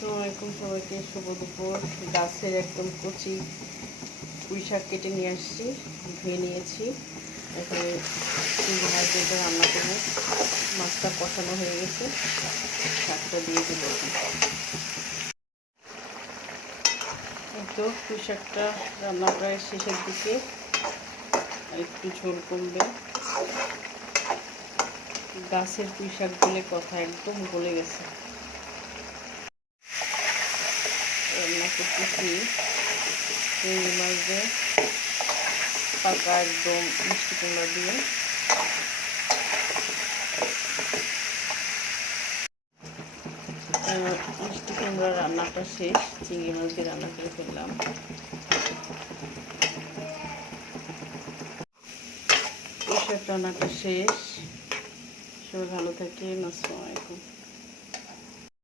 আসসালামু আলাইকুম সবাইকে, শুভ দুপুর। গাছের একদম কচি পুঁই শাক কেটে নিয়ে আসছি, ধুয়ে নিয়েছি। এখানে চিংড়ি মাছ দিয়ে রান্না করবো। মাছটা কষানো হয়ে গেছে, শাকটা দিয়ে দেবো। এই তো পুঁই শাকটা রান্না প্রায় শেষের দিকে, একটু ঝোল কমবে। গাছের পুঁই শাক বলে কথা, একদম গলে গেছে। রান্না করতেছি চিংড়ি মাছ দিয়ে, পাকা একদম মিষ্টি কুমড়া দিয়ে। মিষ্টি কুমড়া রান্নাটা শেষ, চিংড়ি মাছ দিয়ে রান্না করে ফেললাম। পুঁই শাক রান্নাটা শেষ। সবাই ভালো থাকেন। আসসালামু আলাইকুম।